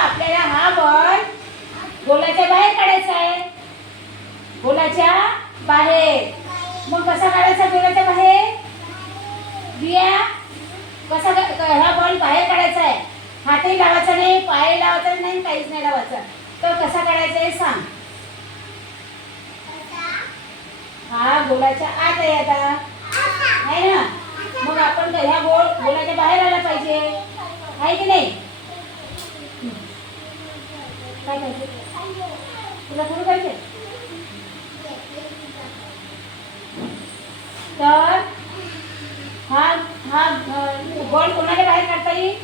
आपल्याला हा बॉल गोलाच्या बाहेर काढायचा आहे, गोलाच्या बाहेर. मग कसा काढायचा गोलाच्या बाहेर? रिया कसा हा बॉल बाहेर काढायचा आहे? हातही लावायचा नाही, पाय लावायचा नाही, काहीच नाही लावायचं. तर कसा काढायचा आहे सांग? हा गोलाच्या आत आहे आता, आहे ना? मग आपण ह्या गोलाच्या बाहेर आला पाहिजे, आहे की नाही? काय पाहिजे तुला? थोडं पाहिजे तर हा हा बॉल कोणाच्या बाहेर काढता येईल?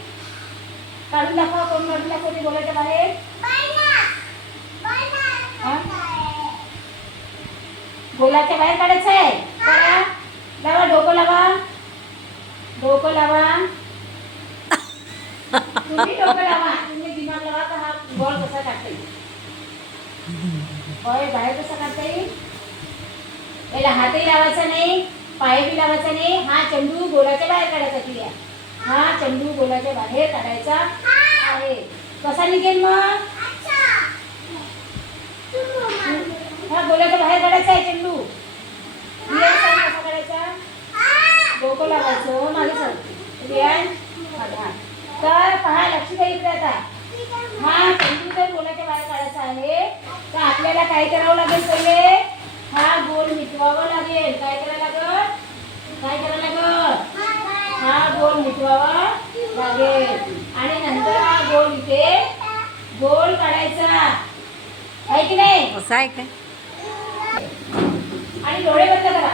काढून दाखवा, कोण काढून दाखवते गोलाच्या बाहेर? गोलाच्या बाहेर काढायचं आहे. करा, लावा, डोकं लावा, डोकं लावा. तुम्ही डोकं लावा, तुम्ही दिमाग लावा तर हा बॉल कसा काढता येईल, बॉल बाहेर कसा काढता येईल? याला हातही लावायचा नाही, पाय बी लावायचा नाही. हा चेंडू गोलाच्या बाहेर काढायचा क्रिया. हा चेंडू गोलाच्या बाहेर काढायचा आहे. कसा निघेल मग? हा गोलाच्या बाहेर काढायचा आहे चेंडू. कसा काढायचा? डोकं लावायचं, मागे सरते रियान. तर पहा, लक्ष द्या इकडे आता. हा चेंडू जर गोलाच्या बाहेर काढायचा आहे तर आपल्याला काय करावं लागेल? पहिले हा गोल मिटवावा लागेल. काय करायला लागेल? काय करायला लागेल? हा गोल मिटवावा लागेल आणि नंतर हा गोल इथे गोल काढायचा, आहे की नाही? असं आहे काय? आणि डोळे बंद करा.